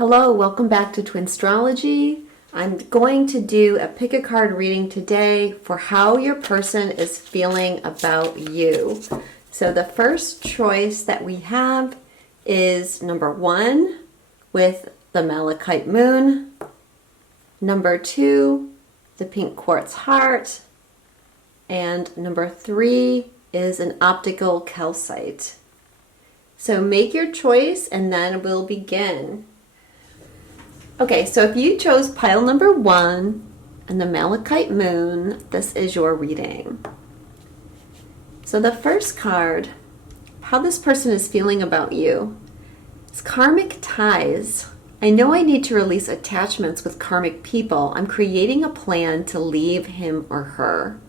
Hello, welcome back to Twinstrology. I'm going to do a pick a card reading today for how your person is feeling about you. So the first choice that we have is number 1 with the Malachite moon, number 2, the pink quartz heart, and number 3 is an optical calcite. So make your choice and then we'll begin. Okay, so if you chose pile number 1 and the Malachite moon, this is your reading. So the first card, how this person is feeling about you. It's karmic ties. I know I need to release attachments with karmic people. I'm creating a plan to leave him or her.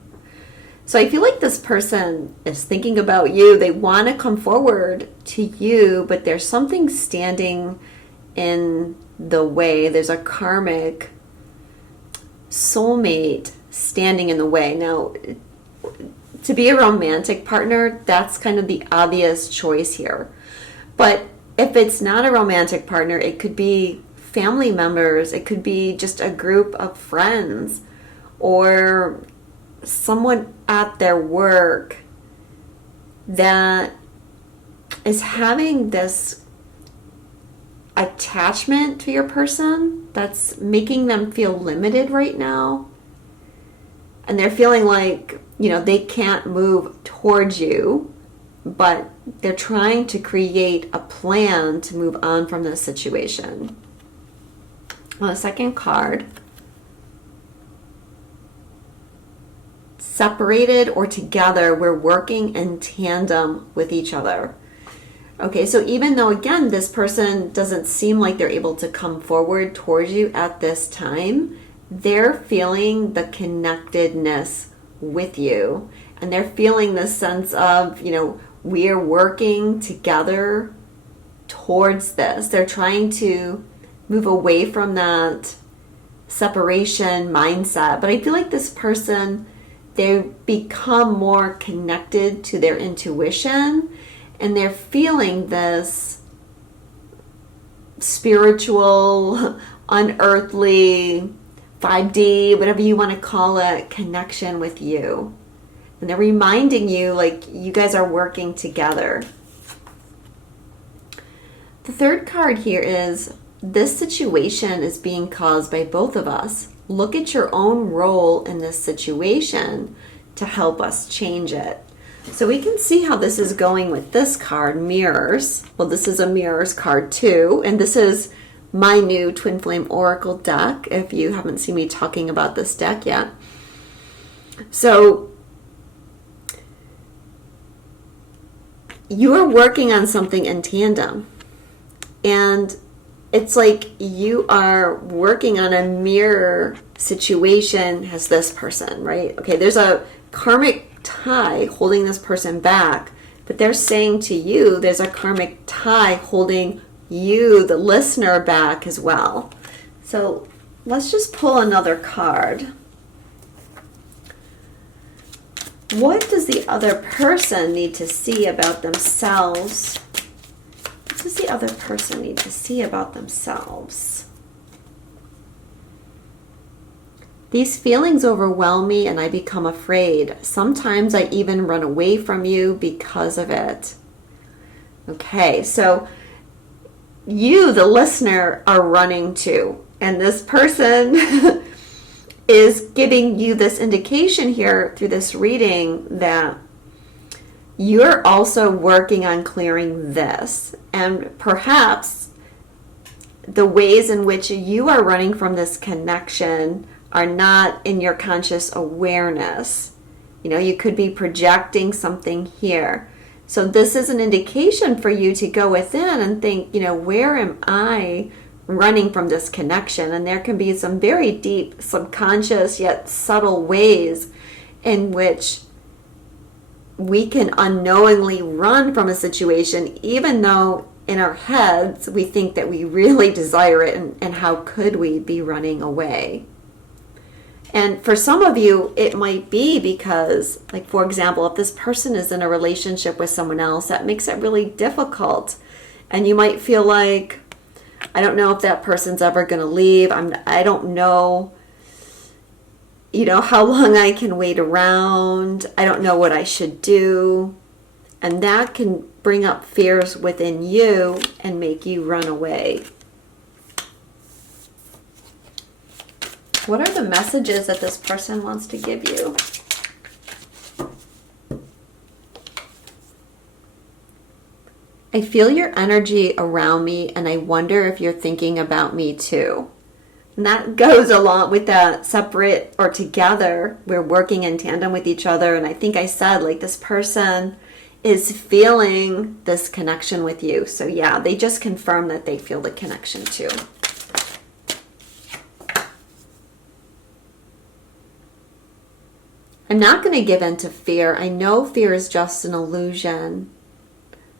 So I feel like this person is thinking about you. They want to come forward to you, but there's something standing in the way. There's a karmic soulmate standing in the way. Now, to be a romantic partner, that's kind of the obvious choice here. But if it's not a romantic partner, it could be family members, it could be just a group of friends, or someone at their work that is having this attachment to your person that's making them feel limited right now. And they're feeling like, they can't move towards you, but they're trying to create a plan to move on from this situation. On the second card, separated or together, we're working in tandem with each other. Okay, so even though, again, this person doesn't seem like they're able to come forward towards you at this time, they're feeling the connectedness with you. And they're feeling this sense of, we're working together towards this. They're trying to move away from that separation mindset. But I feel like this person, they become more connected to their intuition. And they're feeling this spiritual, unearthly, 5D, whatever you want to call it, connection with you. And they're reminding you, like, you guys are working together. The third card here is, this situation is being caused by both of us. Look at your own role in this situation to help us change it. So we can see how this is going with this card, mirrors. Well, this is a mirrors card too, and this is my new Twin Flame Oracle deck, if you haven't seen me talking about this deck yet. So you are working on something in tandem, and it's like you are working on a mirror situation as this person, right? Okay, there's a karmic tie holding this person back, but they're saying to you there's a karmic tie holding you, the listener, back as well. So let's just pull another card. What does the other person need to see about themselves? What does the other person need to see about themselves? These feelings overwhelm me and I become afraid. Sometimes I even run away from you because of it. Okay, so you, the listener, are running to, and this person is giving you this indication here through this reading that you're also working on clearing this. And perhaps the ways in which you are running from this connection are not in your conscious awareness. You could be projecting something here. So this is an indication for you to go within and think, where am I running from this connection? And there can be some very deep, subconscious, yet subtle ways in which we can unknowingly run from a situation, even though in our heads we think that we really desire it, and how could we be running away? And for some of you, it might be because, like, for example, if this person is in a relationship with someone else, that makes it really difficult. And you might feel like, I don't know if that person's ever going to leave. I don't know, how long I can wait around. I don't know what I should do. And that can bring up fears within you and make you run away. What are the messages that this person wants to give you? I feel your energy around me, and I wonder if you're thinking about me too. And that goes along with that separate or together. We're working in tandem with each other. And I think I said, like, this person is feeling this connection with you. So yeah, they just confirm that they feel the connection too. I'm not going to give in to fear. I know fear is just an illusion.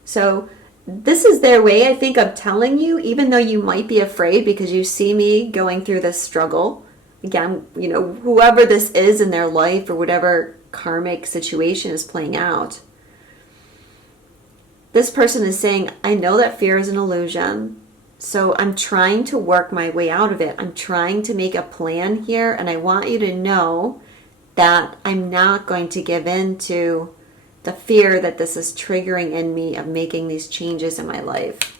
So this is their way, I think, of telling you, even though you might be afraid because you see me going through this struggle. Again, whoever this is in their life or whatever karmic situation is playing out. This person is saying, I know that fear is an illusion, so I'm trying to work my way out of it. I'm trying to make a plan here, and I want you to know that I'm not going to give in to the fear that this is triggering in me of making these changes in my life.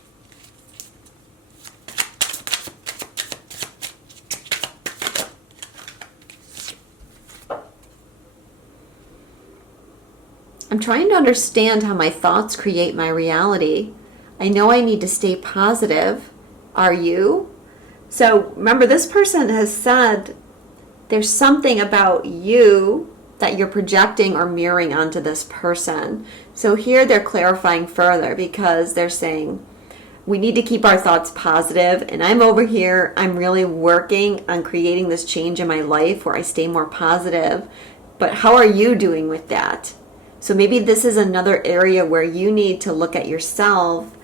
I'm trying to understand how my thoughts create my reality. I know I need to stay positive. Are you? So remember, this person has said there's something about you that you're projecting or mirroring onto this person. So here they're clarifying further because they're saying we need to keep our thoughts positive, and I'm over here, I'm really working on creating this change in my life where I stay more positive. But how are you doing with that? So maybe this is another area where you need to look at yourself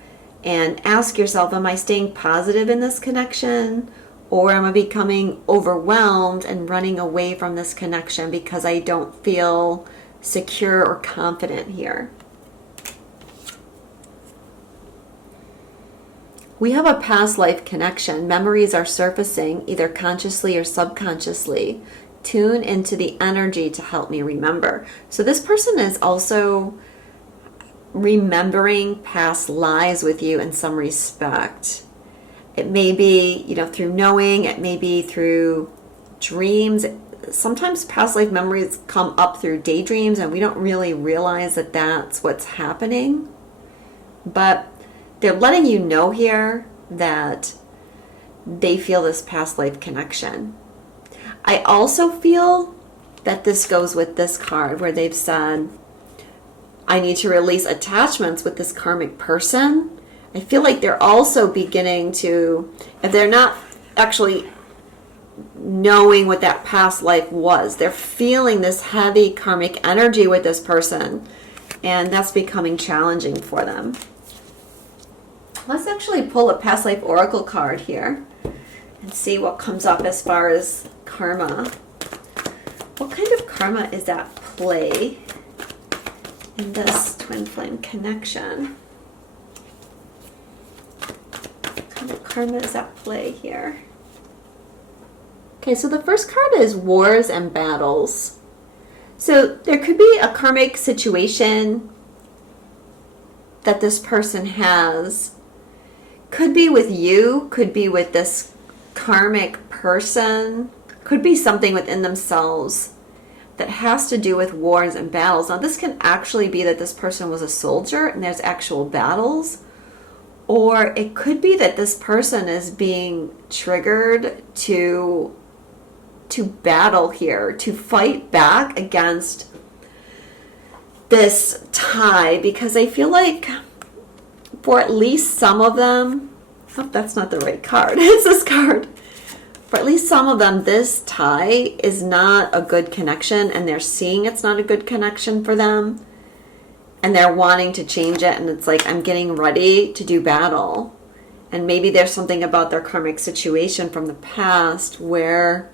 and ask yourself, am I staying positive in this connection? Or am I becoming overwhelmed and running away from this connection because I don't feel secure or confident here? We have a past life connection. Memories are surfacing either consciously or subconsciously. Tune into the energy to help me remember. So this person is also remembering past lives with you in some respect. It may be, through knowing, it may be through dreams. Sometimes past life memories come up through daydreams and we don't really realize that that's what's happening. But they're letting you know here that they feel this past life connection. I also feel that this goes with this card where they've said, I need to release attachments with this karmic person. I feel like they're also beginning to, if they're not actually knowing what that past life was, they're feeling this heavy karmic energy with this person, and that's becoming challenging for them. Let's actually pull a past life oracle card here and see what comes up as far as karma. What kind of karma is at play in this twin flame connection? What kind of karma is at play here? Okay, so the first card is wars and battles. So there could be a karmic situation that this person has. Could be with you, could be with this karmic person, could be something within themselves that has to do with wars and battles. Now this can actually be that this person was a soldier and there's actual battles, or it could be that this person is being triggered to battle here, to fight back against this tie, because I feel like for at least some of them, oh, that's not the right card, it's this card. For at least some of them, this tie is not a good connection, and they're seeing it's not a good connection for them, and they're wanting to change it, and it's like, I'm getting ready to do battle. And maybe there's something about their karmic situation from the past where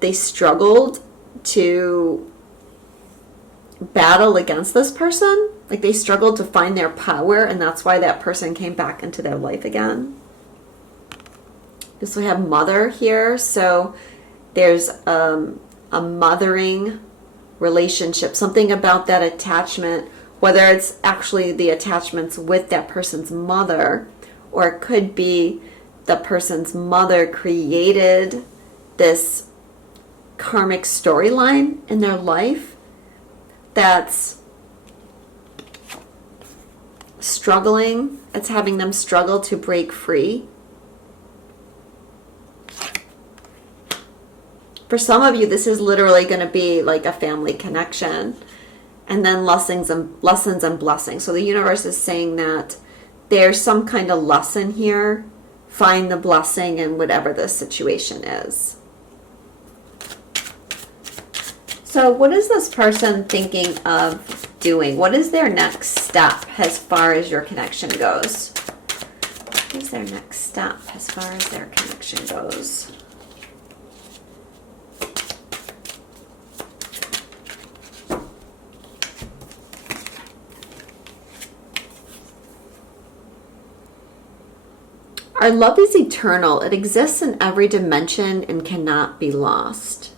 they struggled to battle against this person. Like they struggled to find their power, and that's why that person came back into their life again. So we have mother here. So there's a mothering relationship, something about that attachment, whether it's actually the attachments with that person's mother, or it could be the person's mother created this karmic storyline in their life that's struggling, it's having them struggle to break free. For some of you, this is literally going to be like a family connection, and then lessons and blessings. So the universe is saying that there's some kind of lesson here. Find the blessing in whatever the situation is. So what is this person thinking of doing? What is their next step as far as your connection goes? What is their next step as far as their connection goes? Our love is eternal. It exists in every dimension and cannot be lost.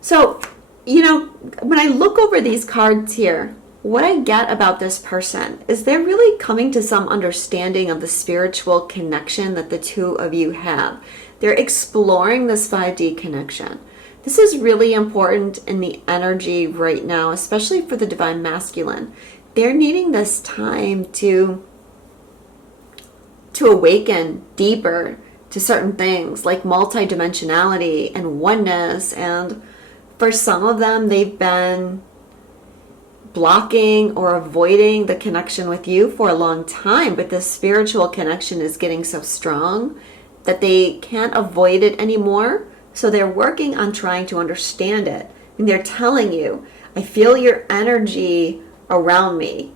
So, you know, when I look over these cards here, what I get about this person is they're really coming to some understanding of the spiritual connection that the two of you have. They're exploring this 5D connection. This is really important in the energy right now, especially for the divine masculine. They're needing this time to awaken deeper to certain things like multidimensionality and oneness. And for some of them, they've been blocking or avoiding the connection with you for a long time, but this spiritual connection is getting so strong that they can't avoid it anymore. So they're working on trying to understand it. And they're telling you, I feel your energy around me.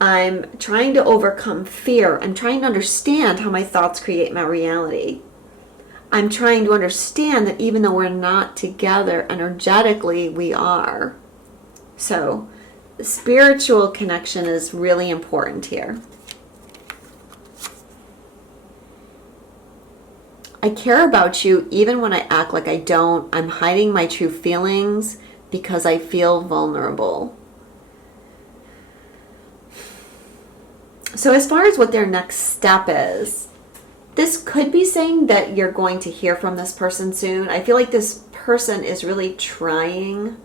I'm trying to overcome fear. I'm trying to understand how my thoughts create my reality. I'm trying to understand that even though we're not together energetically, we are. So the spiritual connection is really important here. I care about you even when I act like I don't. I'm hiding my true feelings because I feel vulnerable. So as far as what their next step is, this could be saying that you're going to hear from this person soon. I feel like this person is really trying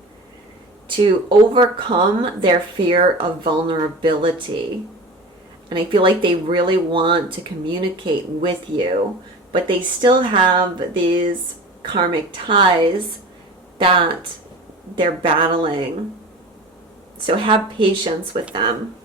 to overcome their fear of vulnerability. And I feel like they really want to communicate with you, but they still have these karmic ties that they're battling. So have patience with them.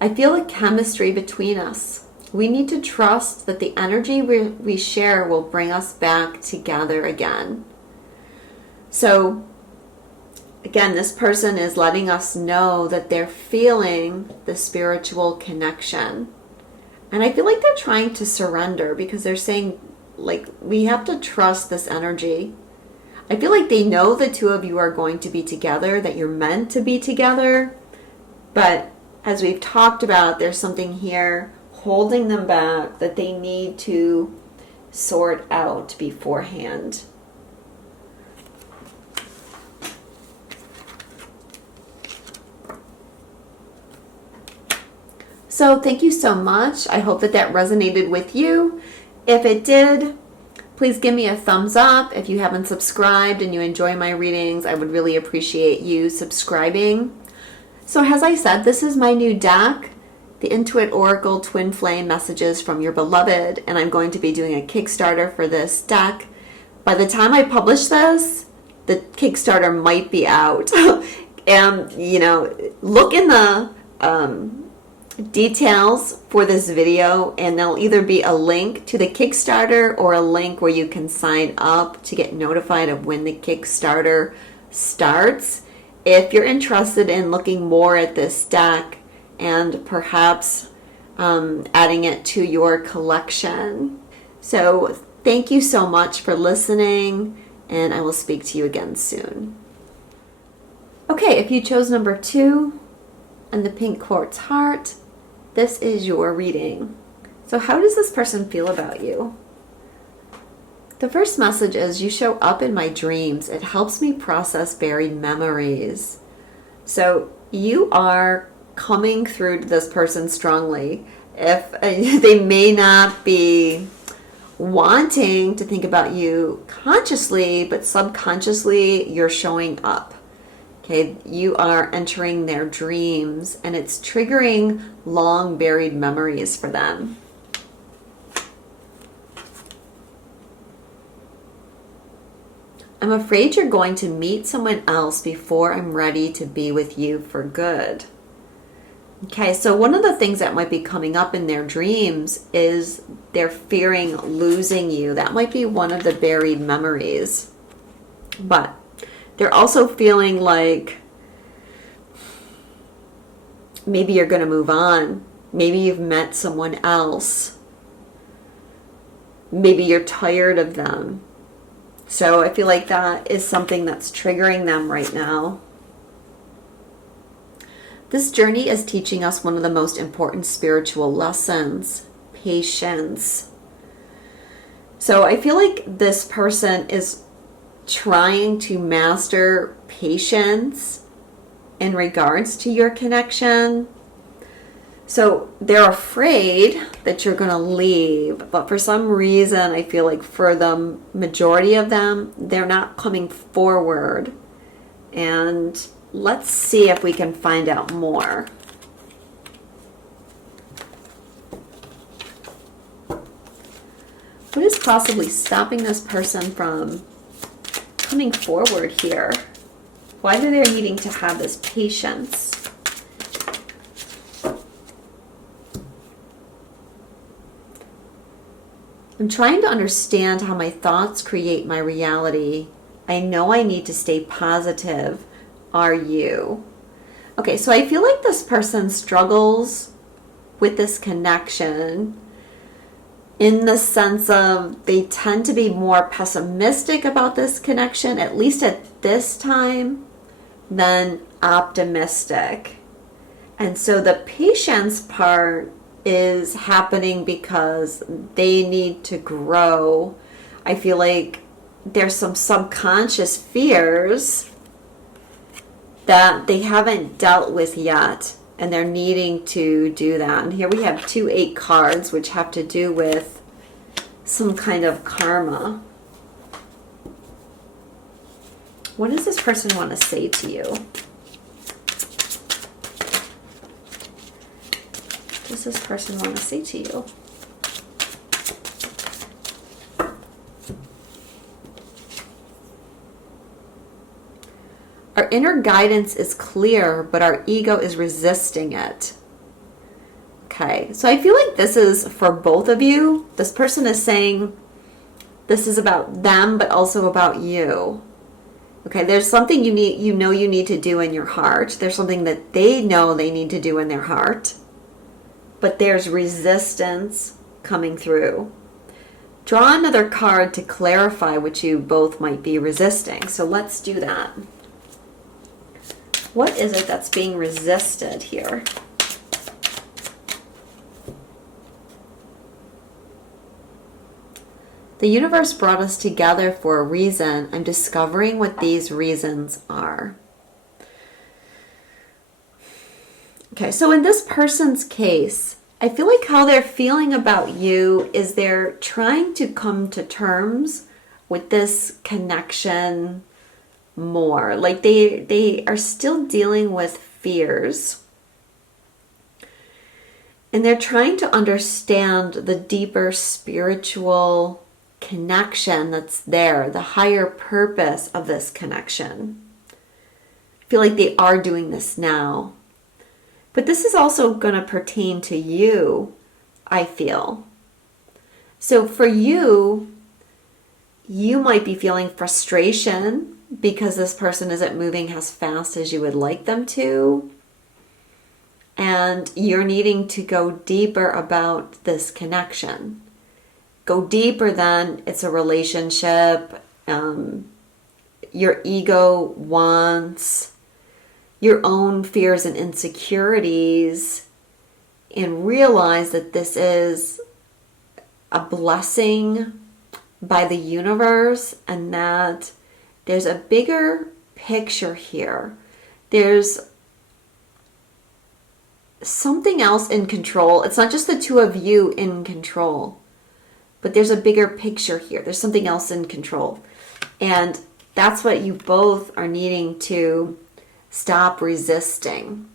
I feel a chemistry between us. We need to trust that the energy we share will bring us back together again. So, again, this person is letting us know that they're feeling the spiritual connection. And I feel like they're trying to surrender because they're saying, like, we have to trust this energy. I feel like they know the two of you are going to be together, that you're meant to be together, but as we've talked about, there's something here holding them back that they need to sort out beforehand. So thank you so much. I hope that resonated with you. If it did, please give me a thumbs up. If you haven't subscribed and you enjoy my readings, I would really appreciate you subscribing. So as I said, this is my new deck, the Intuit Oracle Twin Flame Messages from Your Beloved, and I'm going to be doing a Kickstarter for this deck. By the time I publish this, the Kickstarter might be out. And, you know, look in the details for this video, and there'll either be a link to the Kickstarter or a link where you can sign up to get notified of when the Kickstarter starts. If you're interested in looking more at this deck and perhaps adding it to your collection. So thank you so much for listening, and I will speak to you again soon. Okay, if you chose number 2 and the pink quartz heart, this is your reading. So how does this person feel about you? The first message is, you show up in my dreams. It helps me process buried memories. So you are coming through to this person strongly. If they may not be wanting to think about you consciously, but subconsciously you're showing up. Okay, you are entering their dreams and it's triggering long buried memories for them. I'm afraid you're going to meet someone else before I'm ready to be with you for good. Okay, so one of the things that might be coming up in their dreams is they're fearing losing you. That might be one of the buried memories. But they're also feeling like maybe you're going to move on. Maybe you've met someone else. Maybe you're tired of them. So I feel like that is something that's triggering them right now. This journey is teaching us one of the most important spiritual lessons, patience. So I feel like this person is trying to master patience in regards to your connection. So they're afraid that you're going to leave, but for some reason I feel like for the majority of them, they're not coming forward. And let's see if we can find out more. What is possibly stopping this person from coming forward here? Why are they needing to have this patience? I'm trying to understand how my thoughts create my reality. I know I need to stay positive. Are you? Okay, so I feel like this person struggles with this connection in the sense of they tend to be more pessimistic about this connection, at least at this time, than optimistic. And so the patience part is happening because they need to grow. I feel like there's some subconscious fears that they haven't dealt with yet, and they're needing to do that. And here we have 2 8 cards, which have to do with some kind of karma. What does this person want to say to you? What does this person want to say to you? Our inner guidance is clear, but our ego is resisting it. Okay, so I feel like this is for both of you. This person is saying this is about them, but also about you. Okay, there's something you need to do in your heart. There's something that they know they need to do in their heart, but there's resistance coming through. Draw another card to clarify what you both might be resisting. So let's do that. What is it that's being resisted here? The universe brought us together for a reason. I'm discovering what these reasons are. Okay, so in this person's case, I feel like how they're feeling about you is they're trying to come to terms with this connection more. Like they are still dealing with fears. And they're trying to understand the deeper spiritual connection that's there, the higher purpose of this connection. I feel like they are doing this now. But this is also going to pertain to you, I feel. So for you, you might be feeling frustration because this person isn't moving as fast as you would like them to. And you're needing to go deeper about this connection. Go deeper than it's a relationship. Your ego wants your own fears and insecurities and realize that this is a blessing by the universe and that there's a bigger picture here. There's something else in control. It's not just the two of you in control, but there's a bigger picture here. There's something else in control. And that's what you both are needing to stop resisting.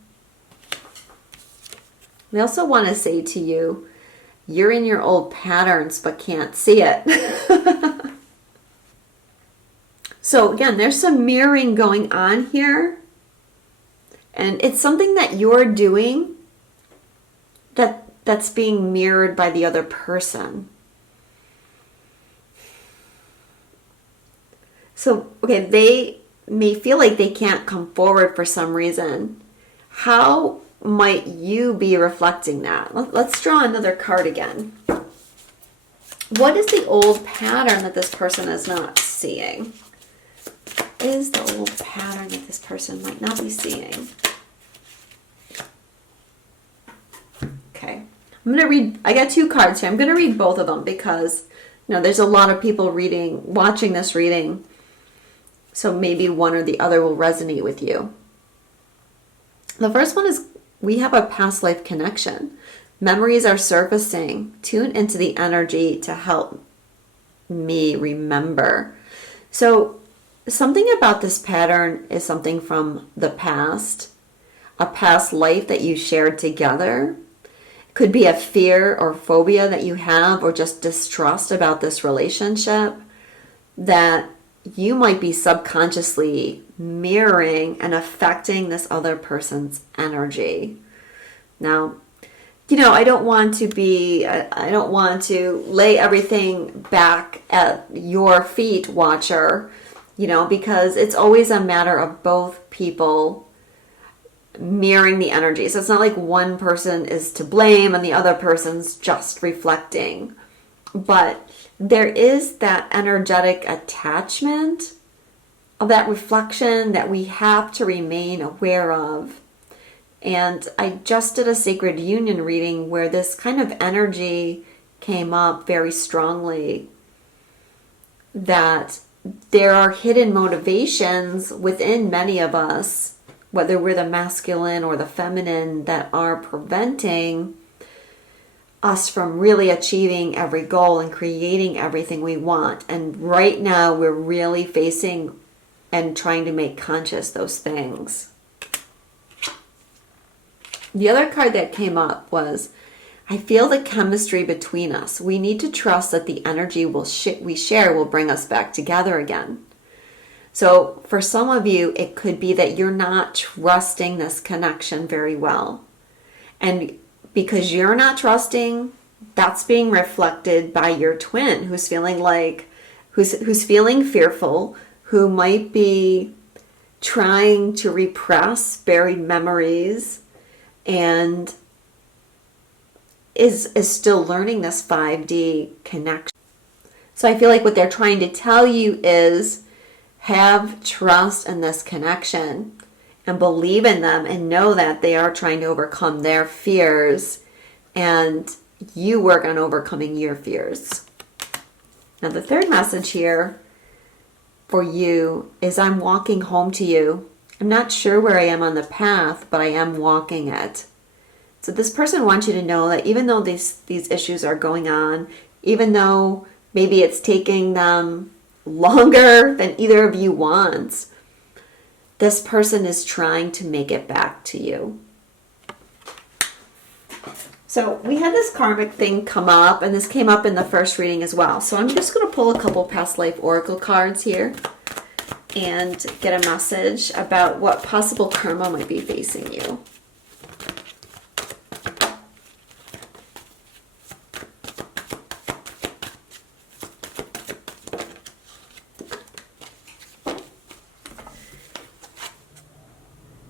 We also want to say to you, you're in your old patterns but can't see it. So again, there's some mirroring going on here. And it's something that you're doing that's being mirrored by the other person. So, okay, they may feel like they can't come forward for some reason. How might you be reflecting that? Let's draw another card again. What is the old pattern that this person is not seeing? What is the old pattern that this person might not be seeing? Okay, I'm going to read, I got two cards here. I'm going to read both of them because, there's a lot of people watching this reading. So maybe one or the other will resonate with you. The first one is, we have a past life connection. Memories are surfacing. Tune into the energy to help me remember. So something about this pattern is something from the past, a past life that you shared together. It could be a fear or phobia that you have, or just distrust about this relationship that you might be subconsciously mirroring and affecting this other person's energy. Now, I don't want to lay everything back at your feet, watcher, because it's always a matter of both people mirroring the energy. So it's not like one person is to blame and the other person's just reflecting. But there is that energetic attachment of that reflection that we have to remain aware of. And I just did a sacred union reading where this kind of energy came up very strongly, that there are hidden motivations within many of us, whether we're the masculine or the feminine, that are preventing us from really achieving every goal and creating everything we want. And right now we're really facing and trying to make conscious those things. The other card that came up was, I feel the chemistry between us. We need to trust that the energy we share will bring us back together again. So for some of you, it could be that you're not trusting this connection very well. And because you're not trusting, that's being reflected by your twin, who's feeling who's feeling fearful, who might be trying to repress buried memories and is still learning this 5D connection. So I feel like what they're trying to tell you is, have trust in this connection and believe in them and know that they are trying to overcome their fears, and you work on overcoming your fears. Now the third message here for you is, I'm walking home to you. I'm not sure where I am on the path, but I am walking it. So this person wants you to know that even though these issues are going on, even though maybe it's taking them longer than either of you wants, this person is trying to make it back to you. So we had this karmic thing come up, and this came up in the first reading as well. So I'm just going to pull a couple past life oracle cards here and get a message about what possible karma might be facing you.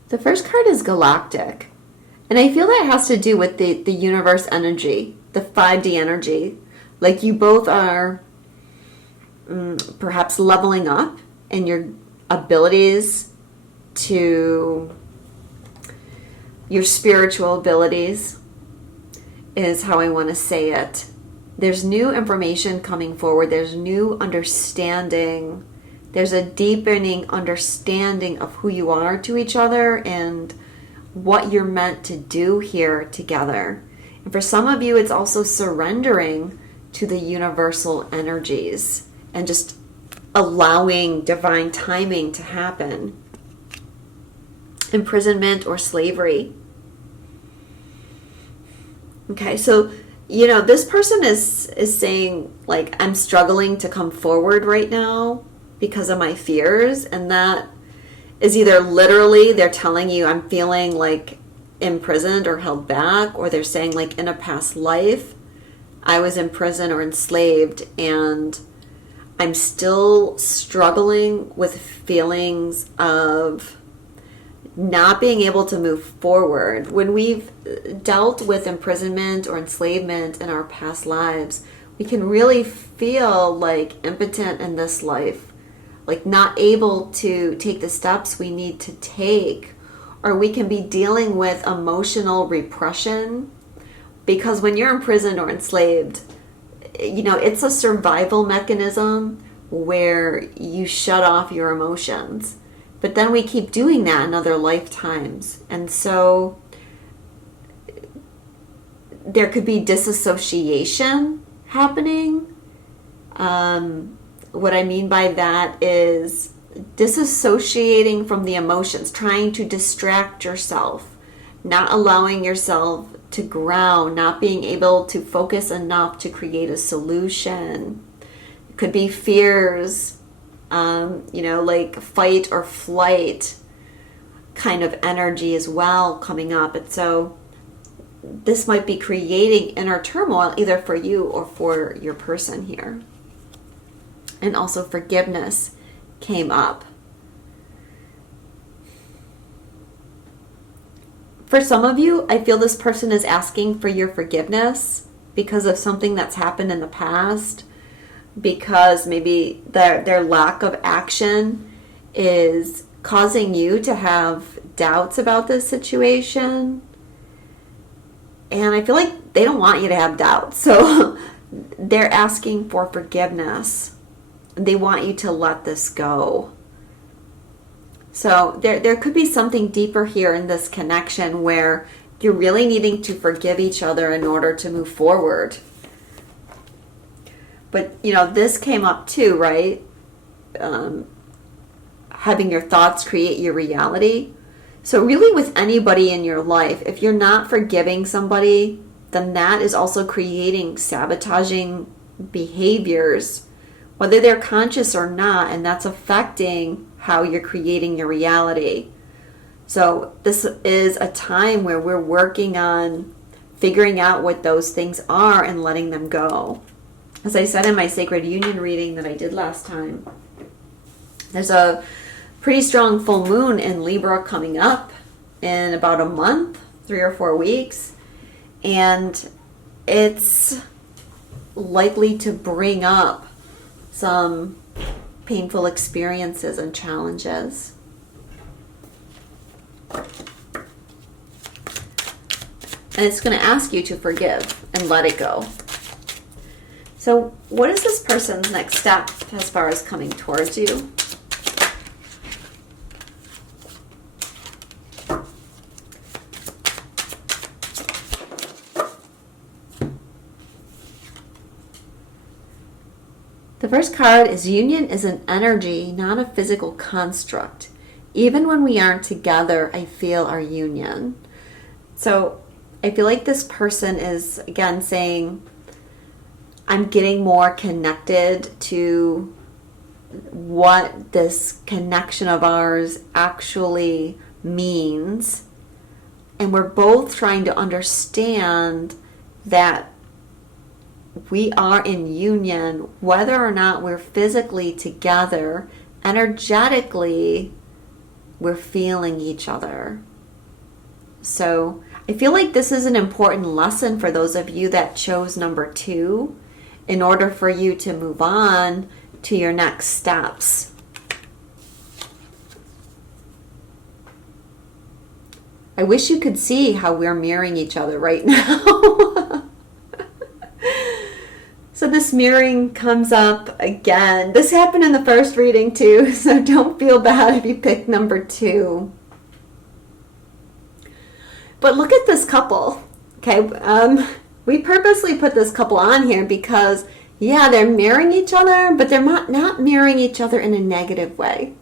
The first card is Galactic. And I feel that has to do with the universe energy, the 5D energy. Like you both are perhaps leveling up in your abilities to your spiritual abilities is how I want to say it. There's new information coming forward. There's new understanding. There's a deepening understanding of who you are to each other and what you're meant to do here together. And for some of you, it's also surrendering to the universal energies and just allowing divine timing to happen. Imprisonment or slavery. Okay, so, this person is saying, like, I'm struggling to come forward right now because of my fears, and that is either literally they're telling you I'm feeling like imprisoned or held back, or they're saying like in a past life I was imprisoned or enslaved and I'm still struggling with feelings of not being able to move forward. When we've dealt with imprisonment or enslavement in our past lives, we can really feel like impotent in this life, like not able to take the steps we need to take, or we can be dealing with emotional repression, because when you're imprisoned or enslaved, it's a survival mechanism where you shut off your emotions. But then we keep doing that in other lifetimes. And so there could be disassociation happening. What I mean by that is disassociating from the emotions, trying to distract yourself, not allowing yourself to ground, not being able to focus enough to create a solution. It could be fears, like fight or flight kind of energy as well coming up. And so this might be creating inner turmoil either for you or for your person here. And also forgiveness came up. For some of you, I feel this person is asking for your forgiveness because of something that's happened in the past, because maybe their lack of action is causing you to have doubts about this situation. And I feel like they don't want you to have doubts. So they're asking for forgiveness. They want you to let this go. So there could be something deeper here in this connection where you're really needing to forgive each other in order to move forward. But, this came up too, right? Having your thoughts create your reality. So really with anybody in your life, if you're not forgiving somebody, then that is also creating sabotaging behaviors, whether they're conscious or not, and that's affecting how you're creating your reality. So this is a time where we're working on figuring out what those things are and letting them go. As I said in my Sacred Union reading that I did last time, there's a pretty strong full moon in Libra coming up in about a month, 3 or 4 weeks, and it's likely to bring up some painful experiences and challenges. And it's going to ask you to forgive and let it go. So what is this person's next step as far as coming towards you? The first card is union is an energy, not a physical construct. Even when we aren't together, I feel our union. So I feel like this person is, again, saying, I'm getting more connected to what this connection of ours actually means. And we're both trying to understand that we are in union, whether or not we're physically together, energetically, we're feeling each other. So I feel like this is an important lesson for those of you that chose number 2 in order for you to move on to your next steps. I wish you could see how we're mirroring each other right now. So this mirroring comes up again. This happened in the first reading too, so don't feel bad if you pick number 2. But look at this couple. Okay, we purposely put this couple on here because, yeah, they're mirroring each other, but they're not mirroring each other in a negative way.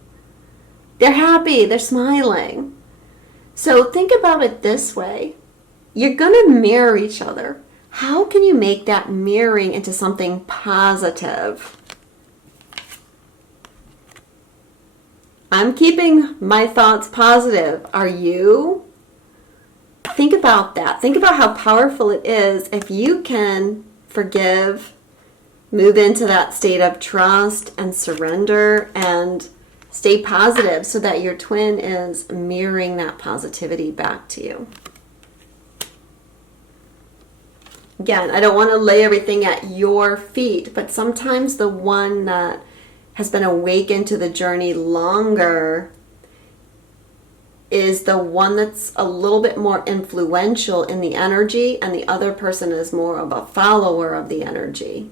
They're happy, they're smiling. So think about it this way. You're going to mirror each other. How can you make that mirroring into something positive? I'm keeping my thoughts positive. Are you? Think about that. Think about how powerful it is if you can forgive, move into that state of trust and surrender, and stay positive so that your twin is mirroring that positivity back to you. Again, I don't want to lay everything at your feet, but sometimes the one that has been awakened to the journey longer is the one that's a little bit more influential in the energy, and the other person is more of a follower of the energy.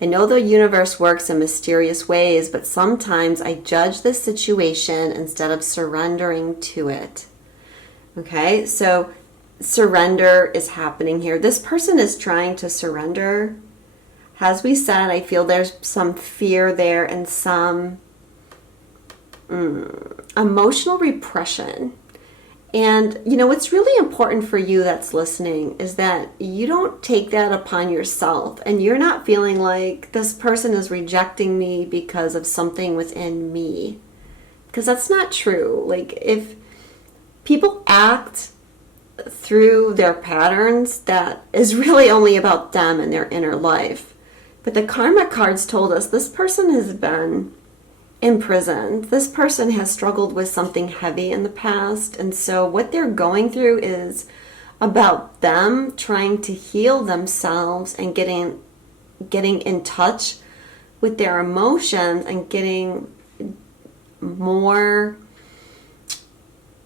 I know the universe works in mysterious ways, but sometimes I judge the situation instead of surrendering to it. Okay, so surrender is happening here. This person is trying to surrender. As we said, I feel there's some fear there and some emotional repression. And, you know, what's really important for you that's listening is that you don't take that upon yourself, and you're not feeling like this person is rejecting me because of something within me. Because that's not true. Like, if people act through their patterns, that is really only about them and their inner life. But the karma cards told us this person has been imprisoned. This person has struggled with something heavy in the past, and so what they're going through is about them trying to heal themselves and getting in touch with their emotions and getting more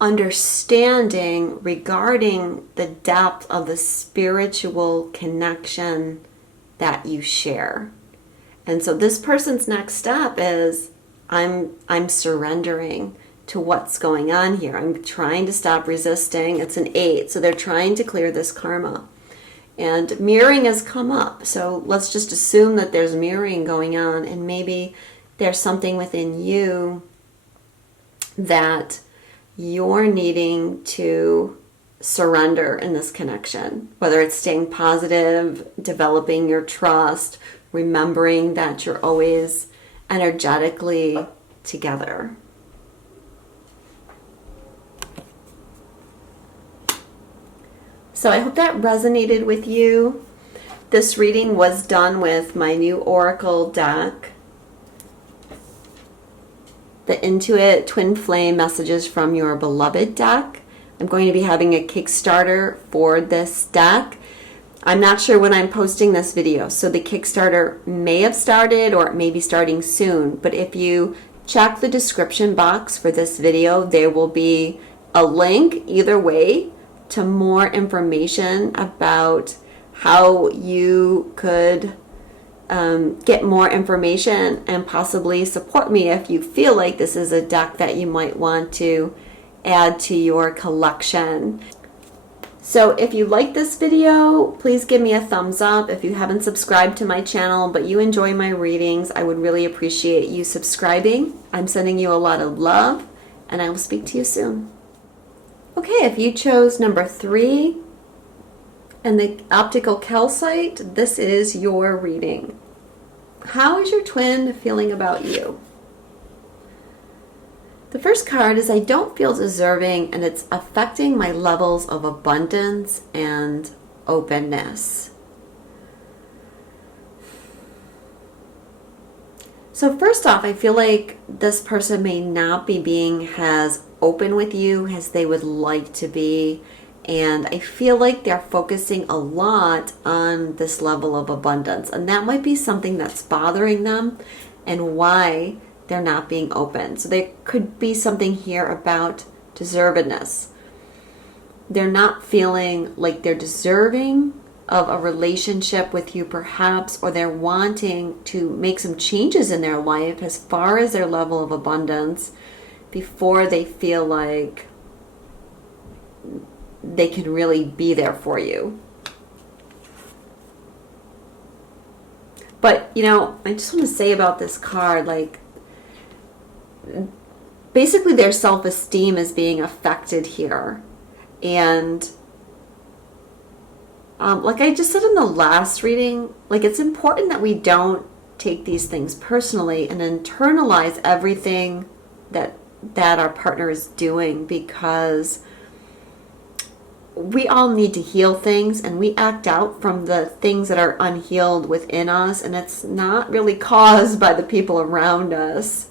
understanding regarding the depth of the spiritual connection that you share. And so this person's next step is, I'm surrendering to what's going on here. I'm trying to stop resisting. It's an 8, so they're trying to clear this karma. And mirroring has come up, so let's just assume that there's mirroring going on, and maybe there's something within you that you're needing to surrender in this connection, whether it's staying positive, developing your trust, remembering that you're always energetically together. So I hope that resonated with you. This reading was done with my new Oracle deck, the Intuit Twin Flame Messages from Your Beloved deck. I'm going to be having a Kickstarter for this deck. I'm not sure when I'm posting this video, so the Kickstarter may have started or it may be starting soon. But if you check the description box for this video, there will be a link either way to more information about how you could get more information and possibly support me if you feel like this is a deck that you might want to add to your collection. So if you like this video, please give me a thumbs up. If you haven't subscribed to my channel but you enjoy my readings, I would really appreciate you subscribing. I'm sending you a lot of love, and I will speak to you soon. Okay, if you chose number 3 and the Optical Calcite, this is your reading. How is your twin feeling about you? The first card is I don't feel deserving, and it's affecting my levels of abundance and openness. So first off, I feel like this person may not be being as open with you as they would like to be, and I feel like they're focusing a lot on this level of abundance, and that might be something that's bothering them and why they're not being open. So there could be something here about deservedness. They're not feeling like they're deserving of a relationship with you perhaps, or they're wanting to make some changes in their life as far as their level of abundance before they feel like they can really be there for you. But, I just want to say about this card, like, basically their self-esteem is being affected here. And like I just said in the last reading, like, it's important that we don't take these things personally and internalize everything that our partner is doing, because we all need to heal things, and we act out from the things that are unhealed within us, and it's not really caused by the people around us.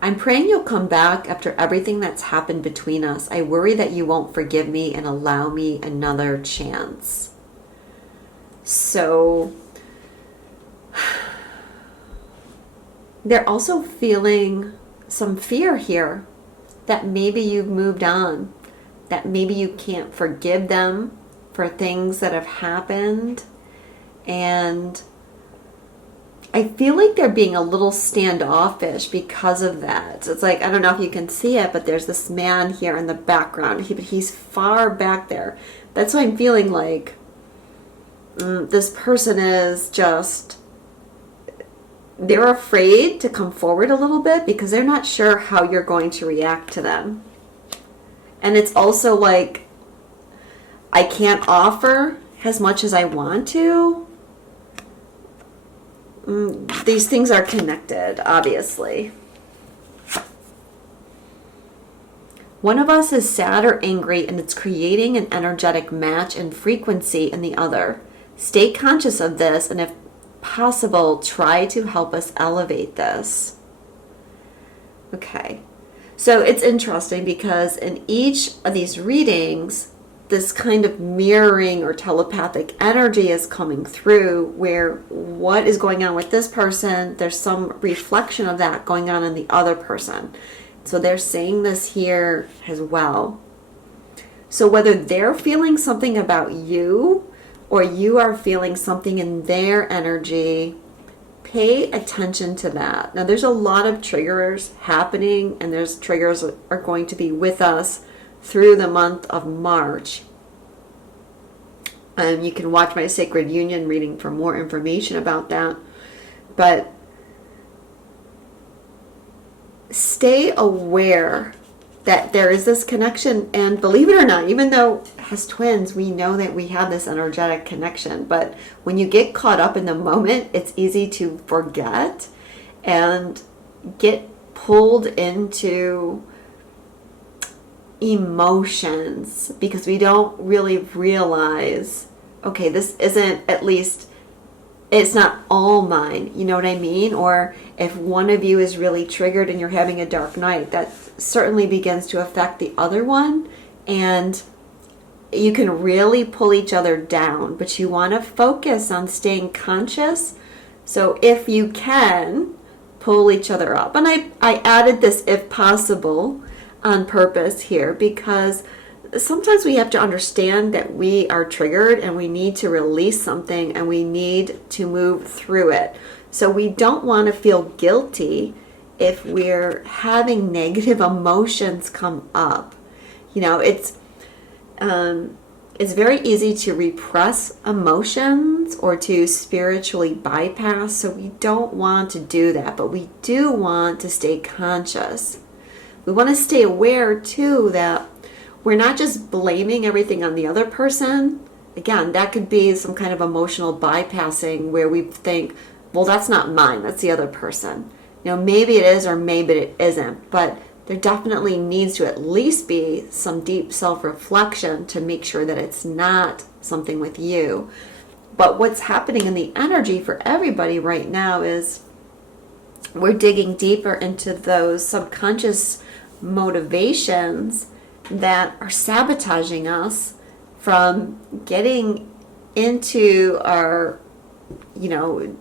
I'm praying you'll come back after everything that's happened between us. I worry that you won't forgive me and allow me another chance. So they're also feeling some fear here that maybe you've moved on, that maybe you can't forgive them for things that have happened. And I feel like they're being a little standoffish because of that. It's like, I don't know if you can see it, but there's this man here in the background. He's far back there. That's why I'm feeling like this person is just, they're afraid to come forward a little bit because they're not sure how you're going to react to them. And it's also like, I can't offer as much as I want to. These things are connected, obviously. One of us is sad or angry, and it's creating an energetic match and frequency in the other. Stay conscious of this, and if possible, try to help us elevate this. Okay, so it's interesting because in each of these readings, this kind of mirroring or telepathic energy is coming through, where what is going on with this person, there's some reflection of that going on in the other person. So they're saying this here as well. So whether they're feeling something about you or you are feeling something in their energy, pay attention to that. Now there's a lot of triggers happening, and there's triggers that are going to be with us through the month of March. You can watch my Sacred Union reading for more information about that. But stay aware that there is this connection, and believe it or not, even though as twins we know that we have this energetic connection, but when you get caught up in the moment, it's easy to forget and get pulled into emotions because we don't really realize, okay, this isn't, at least it's not all mine, you know what I mean? Or if one of you is really triggered and you're having a dark night, that certainly begins to affect the other one, and you can really pull each other down, but you want to focus on staying conscious. So if you can, pull each other up. And I added this if possible on purpose here, because sometimes we have to understand that we are triggered and we need to release something and we need to move through it. So we don't want to feel guilty if we're having negative emotions come up. You know, it's very easy to repress emotions or to spiritually bypass, so we don't want to do that, but we do want to stay conscious. We want to stay aware too that we're not just blaming everything on the other person. Again, that could be some kind of emotional bypassing where we think, well, that's not mine, that's the other person. You know, maybe it is or maybe it isn't, but there definitely needs to at least be some deep self-reflection to make sure that it's not something with you. But what's happening in the energy for everybody right now is we're digging deeper into those subconscious motivations that are sabotaging us from getting into our you know,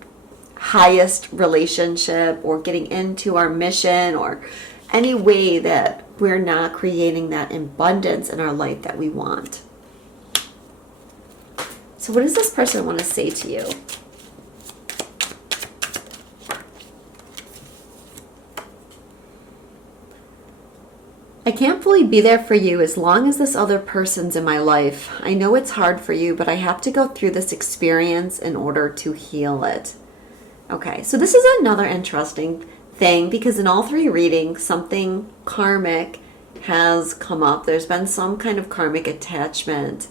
highest relationship or getting into our mission or any way that we're not creating that abundance in our life that we want. So what does this person want to say to you? I can't fully be there for you as long as this other person's in my life. I know it's hard for you, but I have to go through this experience in order to heal it. Okay, so this is another interesting thing because in all three readings, something karmic has come up. There's been some kind of karmic attachment.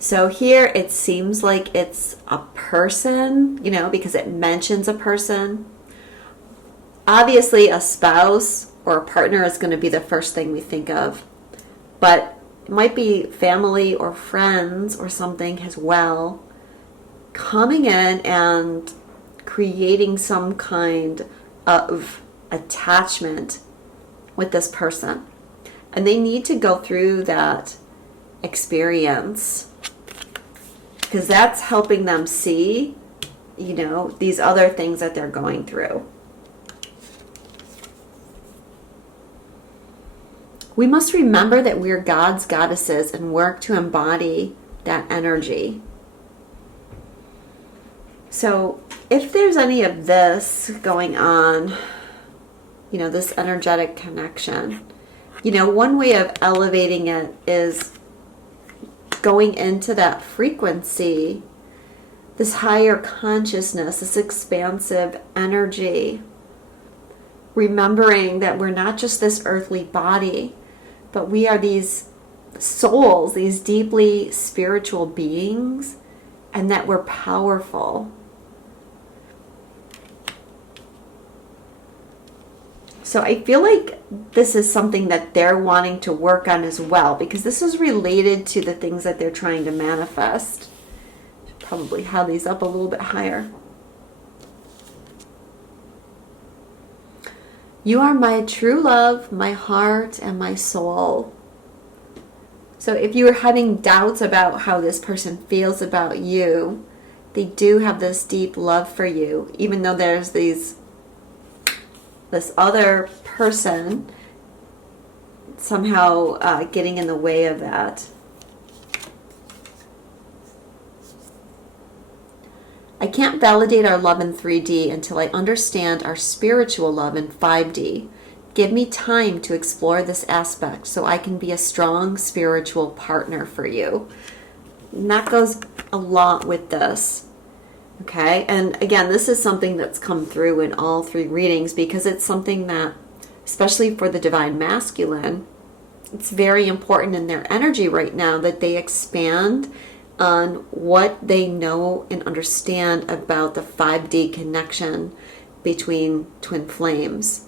So here it seems like it's a person, you know, because it mentions a person. Obviously, a spouse or a partner is going to be the first thing we think of. But it might be family or friends or something as well, coming in and creating some kind of attachment with this person. And they need to go through that experience because that's helping them see, you know, these other things that they're going through. We must remember that we're God's goddesses and work to embody that energy. So if there's any of this going on, you know, this energetic connection, you know, one way of elevating it is going into that frequency, this higher consciousness, this expansive energy, remembering that we're not just this earthly body, but we are these souls, these deeply spiritual beings, and that we're powerful. So I feel like this is something that they're wanting to work on as well, because this is related to the things that they're trying to manifest. Should probably have these up a little bit higher. You are my true love, my heart, and my soul. So if you are having doubts about how this person feels about you, they do have this deep love for you, even though there's this other person somehow getting in the way of that. I can't validate our love in 3D until I understand our spiritual love in 5D. Give me time to explore this aspect so I can be a strong spiritual partner for you. And that goes a lot with this. Okay, and again, this is something that's come through in all three readings because it's something that, especially for the Divine Masculine, it's very important in their energy right now that they expand on what they know and understand about the 5D connection between twin flames,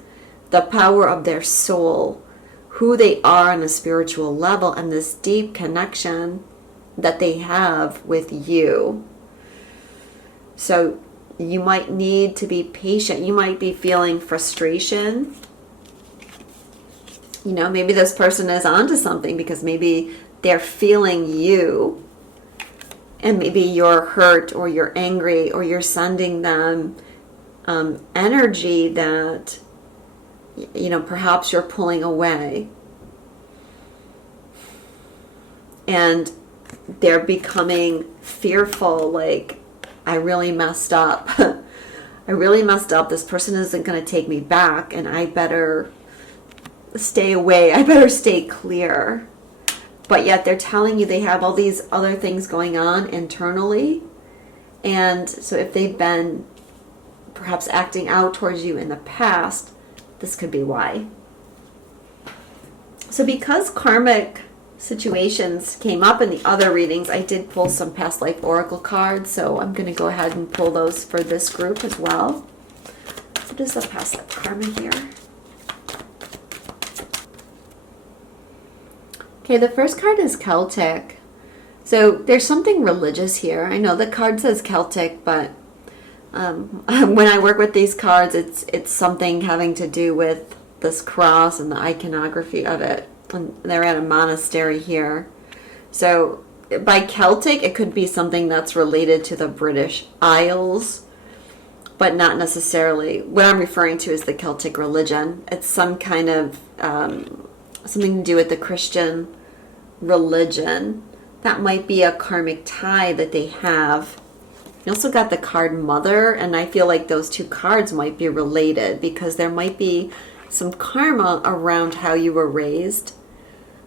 the power of their soul, who they are on a spiritual level, and this deep connection that they have with you. So you might need to be patient. You might be feeling frustration. You know, maybe this person is onto something because maybe they're feeling you. And maybe you're hurt or you're angry or you're sending them energy that, you know, perhaps you're pulling away. And they're becoming fearful, like, I really messed up. I really messed up. This person isn't going to take me back and I better stay away. I better stay clear. But yet they're telling you they have all these other things going on internally. And so if they've been perhaps acting out towards you in the past, this could be why. So because karmic situations came up in the other readings, I did pull some past life oracle cards. So I'm going to go ahead and pull those for this group as well. What is the past life karma here? Okay, the first card is Celtic. So there's something religious here. I know the card says Celtic, but when I work with these cards, it's something having to do with this cross and the iconography of it. And they're at a monastery here. So by Celtic, it could be something that's related to the British Isles, but not necessarily. What I'm referring to is the Celtic religion. It's some kind of something to do with the Christian religion. That might be a karmic tie that they have. You also got the card Mother, and I feel like those two cards might be related because there might be some karma around how you were raised,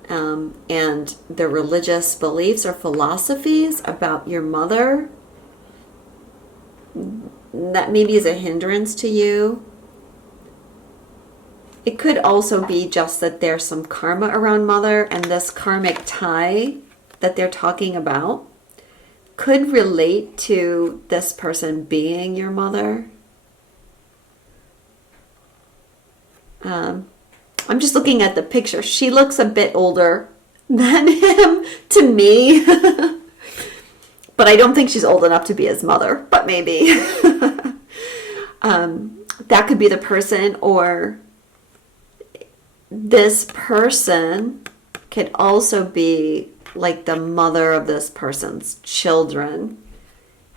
and the religious beliefs or philosophies about your mother that maybe is a hindrance to you. It could also be just that there's some karma around mother, and this karmic tie that they're talking about could relate to this person being your mother. I'm just looking at the picture. She looks a bit older than him to me. But I don't think she's old enough to be his mother, but maybe. That could be the person, or this person could also be like the mother of this person's children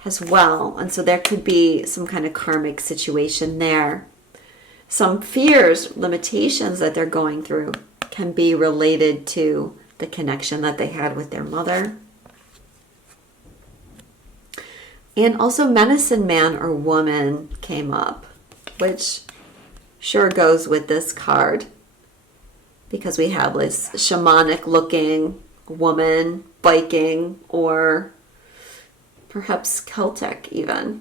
as well. And so there could be some kind of karmic situation there. Some fears, limitations that they're going through can be related to the connection that they had with their mother. And also medicine man or woman came up, which sure goes with this card because we have this shamanic looking woman biking, or perhaps Celtic even.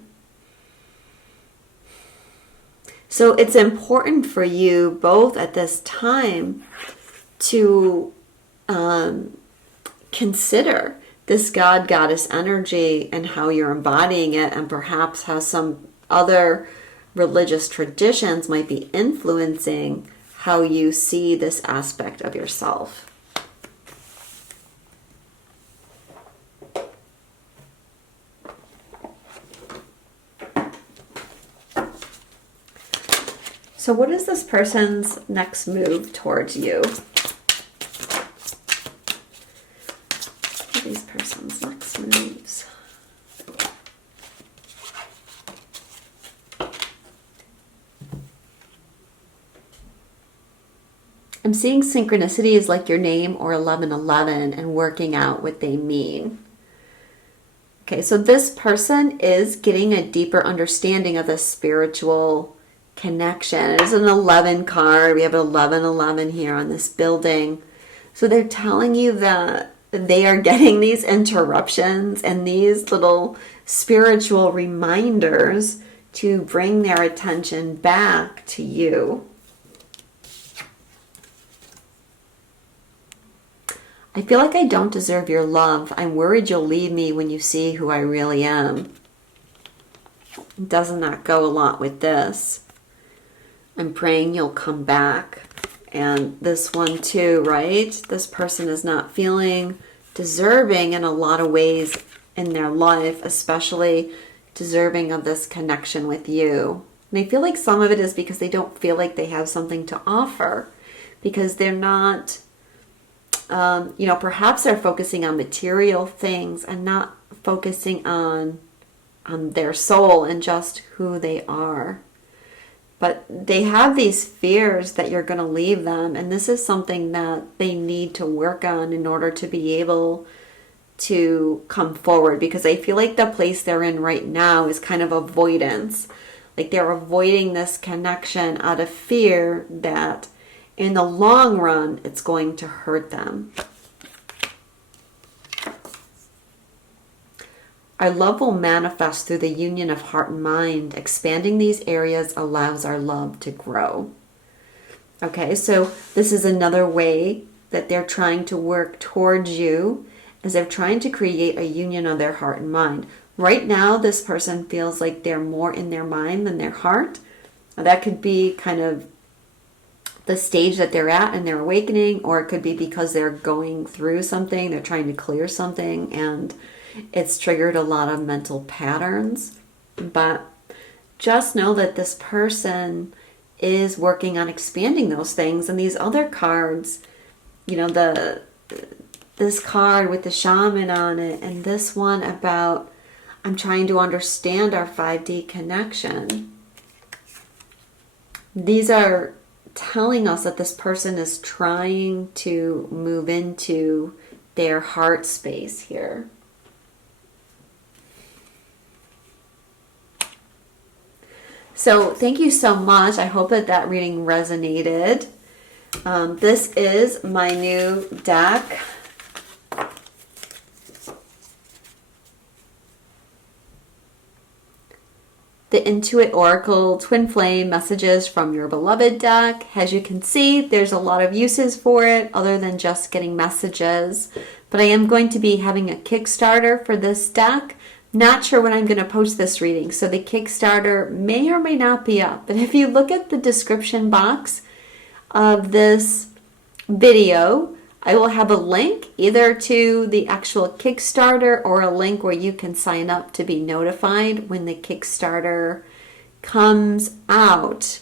So it's important for you both at this time to consider this God, goddess energy and how you're embodying it, and perhaps how some other religious traditions might be influencing how you see this aspect of yourself. So what is this person's next move towards you? What are these person's next moves? I'm seeing synchronicity is like your name or 1111 and working out what they mean. Okay, so this person is getting a deeper understanding of the spiritual connection. It is an 11 card. We have 1111 here on this building. So they're telling you that they are getting these interruptions and these little spiritual reminders to bring their attention back to you. I feel like I don't deserve your love. I'm worried you'll leave me when you see who I really am. Does not go a lot with this. I'm praying you'll come back. And this one too, right? This person is not feeling deserving in a lot of ways in their life, especially deserving of this connection with you. And I feel like some of it is because they don't feel like they have something to offer, because they're not, perhaps they're focusing on material things and not focusing on their soul and just who they are. But they have these fears that you're going to leave them, and this is something that they need to work on in order to be able to come forward, because I feel like the place they're in right now is kind of avoidance. Like they're avoiding this connection out of fear that in the long run it's going to hurt them. Our love will manifest through the union of heart and mind. Expanding these areas allows our love to grow. Okay, so this is another way that they're trying to work towards you, as they're trying to create a union of their heart and mind. Right now, this person feels like they're more in their mind than their heart. Now, that could be kind of the stage that they're at in their awakening, or it could be because they're going through something, they're trying to clear something, and it's triggered a lot of mental patterns. But just know that this person is working on expanding those things. And these other cards, the this card with the shaman on it, and this one about I'm trying to understand our 5D connection. These are telling us that this person is trying to move into their heart space here. So thank you so much. I hope that that reading resonated. This is my new deck. The Intuit Oracle Twin Flame Messages from Your Beloved deck. As you can see, there's a lot of uses for it other than just getting messages. But I am going to be having a Kickstarter for this deck. Not sure when I'm going to post this reading, so the Kickstarter may or may not be up. But if you look at the description box of this video, I will have a link either to the actual Kickstarter or a link where you can sign up to be notified when the Kickstarter comes out.